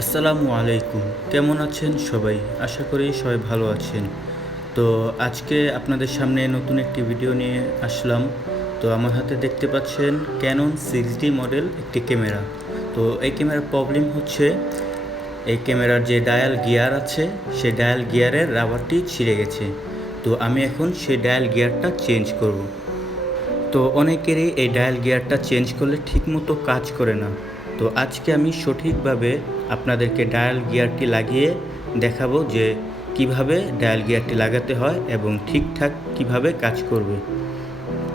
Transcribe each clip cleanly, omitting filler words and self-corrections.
আসসালামু আলাইকুম। কেমন আছেন সবাই? আশা করি সবাই ভালো আছেন। তো আজকে আপনাদের সামনে নতুন একটি ভিডিও নিয়ে আসলাম। তো আমার হাতে দেখতে পাচ্ছেন Canon 6D মডেল একটি ক্যামেরা। তো এই ক্যামেরার প্রবলেম হচ্ছে এই ক্যামেরার যে ডায়াল গিয়ার আছে সেই ডায়াল গিয়ারের রাবারটি ছিঁড়ে গেছে। তো আমি এখন সেই ডায়াল গিয়ারটা চেঞ্জ করব। তো অনেকেরই এই ডায়াল গিয়ারটা চেঞ্জ করলে ঠিকমতো কাজ করে না। তো আজকে আমি সঠিকভাবে আপনাদেরকে ডায়াল গিয়ারটি লাগিয়ে দেখাবো যে কিভাবে ডায়াল গিয়ারটি লাগাতে হয় এবং ঠিকঠাক কিভাবে কাজ করবে।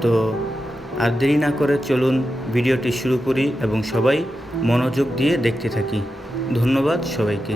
তো আর দেরি না করে চলুন ভিডিওটি শুরু করি এবং সবাই মনোযোগ দিয়ে দেখতে থাকি। ধন্যবাদ সবাইকে।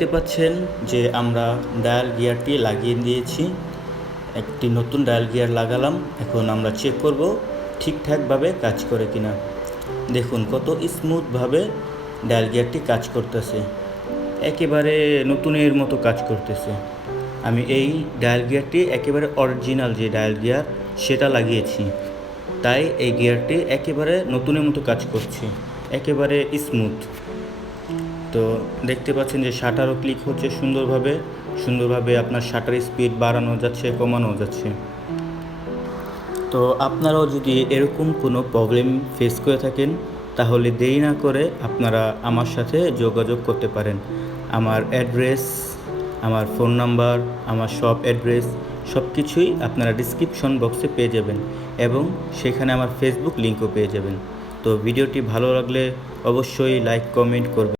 দেখতে পাচ্ছেন যে আমরা ডায়াল গিয়ারটি লাগিয়ে দিয়েছি, একটি নতুন ডায়াল গিয়ার লাগালাম। এখন আমরা চেক করব ঠিকঠাকভাবে কাজ করে কিনা। দেখুন কত স্মুথভাবে ডায়াল গিয়ারটি কাজ করতেছে, একেবারে নতুনের মতো কাজ করতেছে। আমি এই ডায়াল গিয়ারটি একেবারে অরিজিনাল যে ডায়াল গিয়ার সেটা লাগিয়েছি, তাই এই গিয়ারটি একেবারে নতুনের মতো কাজ করছে, একেবারে স্মুথ। তো দেখতে পাচ্ছেন যে শাটারও ক্লিক হচ্ছে সুন্দরভাবে আপনার শাটার স্পিড বাড়ানো যাচ্ছে, কমানো যাচ্ছে। তো আপনারাও যদি এরকম কোনো প্রবলেম ফেস করে থাকেন তাহলে দেরি না করে আপনারা আমার সাথে যোগাযোগ করতে পারেন। আমার অ্যাড্রেস, আমার ফোন নাম্বার, আমার শপ অ্যাড্রেস সব কিছুই আপনারা ডিসক্রিপশন বক্সে পেয়ে যাবেন এবং সেখানে আমার ফেসবুক লিঙ্কও পেয়ে যাবেন। তো ভিডিওটি ভালো লাগলে অবশ্যই লাইক কমেন্ট করবেন।